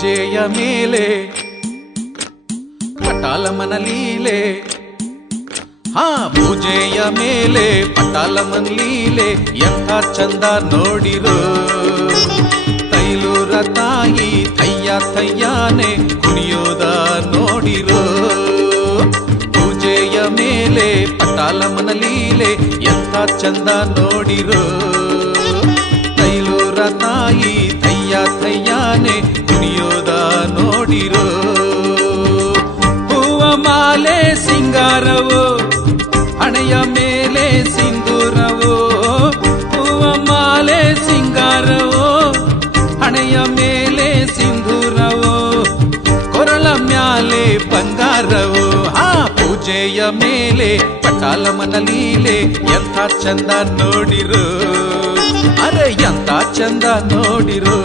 ಪೂಜೆಯ ಮೇಲೆ ಪಟಾಲಮ್ಮನ ಲೀಲೆ. ಪೂಜೆಯ ಮೇಲೆ ಪಟಾಲಮ್ಮನ ಲೀಲೆ ಎಂಥ ಚಂದ ನೋಡಿರೋ. ತೈಲೂರ ತಾಯಿ ಥಯ್ಯ ಥಯ್ಯಾನೆ ಕುಣಿಯೋದ ನೋಡಿರೋ. ಪೂಜೆಯ ಮೇಲೆ ಪಟಾಲಮ್ಮನ ಲೀಲೆ ಎಂಥ ಚಂದ ನೋಡಿರೋ. ತೈಲೂರ ತಾಯಿ ಥಯ್ಯ ಥಯ್ಯಾನೆ ಕುಣಿಯೋದ ನೋಡಿರೋ. ಹೂವ ಮಾಲೆ ಸಿಂಗಾರವೋ ಹಣೆಯ ಮೇಲೆ ಸಿಂಧೂರವೋ. ಹೂವ ಮಾಲೆ ಸಿಂಗಾರವೋ ಹಣೆಯ ಮೇಲೆ ಸಿಂಧೂರವೋ. ಕೊರಳ ಮ್ಯಾಲೆ ಬಂಗಾರವೋ. ಪೂಜೆಯ ಮೇಲೆ ಪಟಾಲಮ್ಮನ ಲೀಲೆ ಎಂಥ ಚಂದ ನೋಡಿರೋ. ಅರೆ ಎಂಥ ಚಂದ ನೋಡಿರೋ.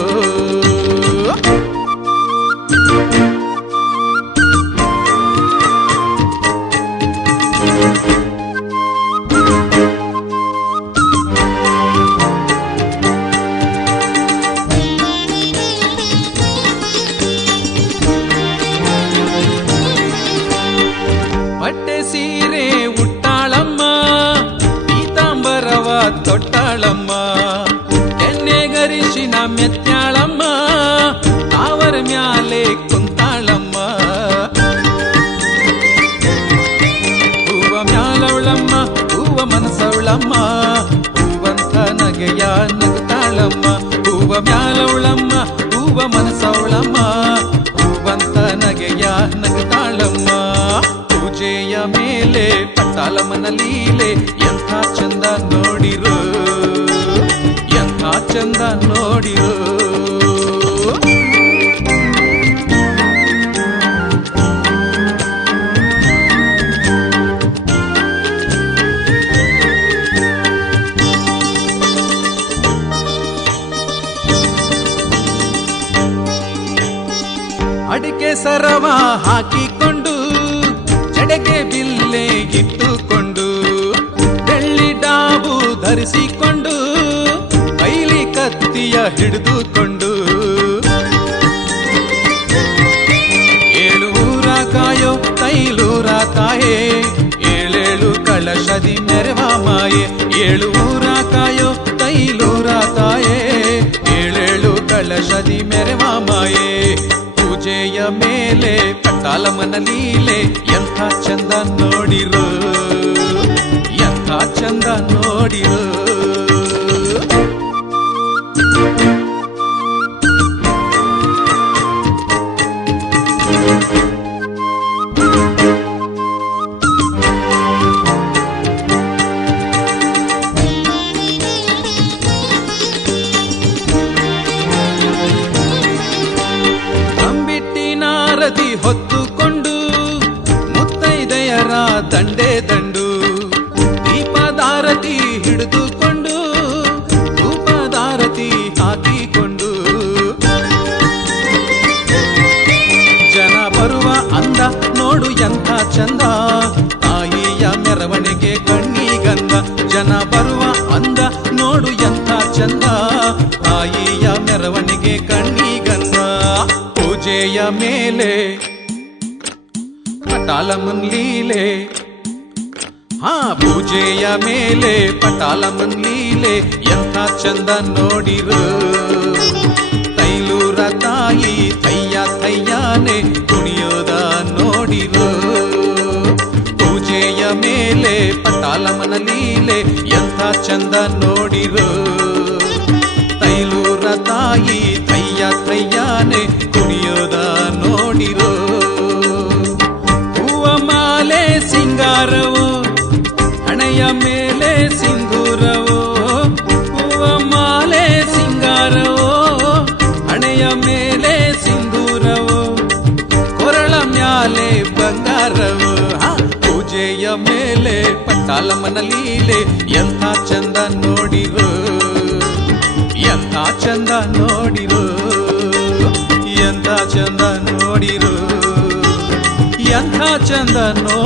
ಪಟ್ಟೆ ಸೀರೆ ಉಟ್ಟಾಳಮ್ಮ, ಪೀತಾಂಬರವ ತೊಟ್ಟಾಳಮ್ಮ. ಎಣ್ಣೆಗರಿಶಿನ ಮೆತ್ಯಾಳಮ್ಮ, ತಾವರ ಮ್ಯಾಲೆ ಕುಂತಾಳಮ್ಮ. ಹೂವ ಮ್ಯಾಲವಳಮ್ಮ, ಹೂವ ಮನಸವಳಮ್ಮ, ಹೂವಂತ ನಗೆಯ ನಗುತ್ತಾಳಮ್ಮ. ಹೂವ ಮ್ಯಾಲವಳಮ್ಮ, ಹೂವ ಮನಸವಳಮ್ಮ, ಹೂವಂತ ನಗೆಯ ನಗುತ್ತಾಳಮ್ಮ. ಪೂಜೆಯ ಮೇಲೆ ಪಟಾಲಮ್ಮನ ಲೀಲೆ ಎಂಥ ಚಂದ ನೋಡಿರೋ. ಎಂಥ ಚಂದ ನೋಡಿರೋ. ಅಡಿಕೆ ಸರವ ಹಾಕಿಕೊಂಡು ಜಡೆಗೆ ಬಿಲ್ಲೆ ಇಟ್ಟುಕೊಂಡು ಬೆಳ್ಳಿ ಡಾಬು ಧರಿಸಿಕೊಂಡು ಕೈಲಿ ಕತ್ತಿಯ ಹಿಡಿದುಕೊಂಡು ಏಳೂರ ಕಾಯೋ ತೈಲೂರ ತಾಯೇ ಏಳೇಳು ಕಳಶದಿ ಮೆರವ ಮಾಯೆ. ಏಳೂರ ಕಾಯೋ ತೈಲೂರ ತಾಯೇ ಏಳೇಳು ಕಳಶದಿ ಮೆರವ ಮಾಯೆ. ಪೂಜೆಯ ಮೇಲೆ ಪಟಾಲಮ್ಮನ ಲೀಲೆ ಎಂಥ ಚಂದ ನೋಡಿರೋ. ಎಂಥ ಚಂದ ನೋಡಿರೋ. ತಂಬಿಟ್ಟಿನಾರತಿ ಹೊತ್ತುಕೊಂಡು ಮುತ್ತೈದೆಯರ ದಂಡೆ ದಂಡು. ದೀಪದಾರತಿ ಹಿಡಿದುಕೊಂಡು ಧೂಪದಾರತಿ ಹಾಕಿಕೊಂಡು ಜನ ಬರುವ ಅಂದ ನೋಡು ಎಂಥ ಚಂದ. ತಾಯಿಯ ಮೆರವಣಿಗೆ ಕಣ್ಣಿಗಂದ. ಜನ ಬರುವ ಅಂದ ನೋಡು ಎಂಥ ಚಂದ. ತಾಯಿಯ ಮೆರವಣಿಗೆ ಕಣ್ಣಿಗಂದ. ಪೂಜೆಯ ಮೇಲೆ ಪಟಾಲಮ್ಮನ ಲೀಲೆ. ಪೂಜೆಯ ಮೇಲೆ ಪಟಾಲಮ್ಮನ ಲೀಲೆ ಎಂಥ ಚಂದ ನೋಡಿರೋ. ತೈಲೂರ ತಾಯಿ ಥಯ್ಯ ಥಯ್ಯಾನೆ ಕುಣಿಯೋದ ನೋಡಿರೋ. ಪೂಜೆಯ ಮೇಲೆ ಪಟಾಲಮ್ಮನ ಲೀಲೆ ಎಂಥ ಚಂದ ನೋಡಿರೋ. ತೈಲೂರ ತಾಯಿ ಥಯ್ಯ ಥಯ್ಯಾನೆ ಕುಣಿಯೋದ ನೋಡಿರೋ. ಹೂವ ಮಾಲೆ ಸಿಂಗಾರವೋ ಹಣೆಯ ಮೇಲೆ ಸಿಂಧೂರವೋ. ಹೂವ ಮಾಲೆ ಸಿಂಗಾರವೋ ಹಣೆಯ ಮೇಲೆ ಸಿಂಧೂರವೋ. ಕೊರಳ ಮ್ಯಾಲೆ ಬಂಗಾರವೋ. ಪೂಜೆಯ ಮೇಲೆ ಪಟಾಲಮ್ಮನ ಲೀಲೆ ಎಂಥ ಚಂದ ನೋಡಿರೋ. ಎಂಥ ಚಂದ ನೋಡಿರೋ. ಎಂಥ ಚಂದ ನೋಡಿರೋ. ಎಂಥ ಚಂದ ನೋ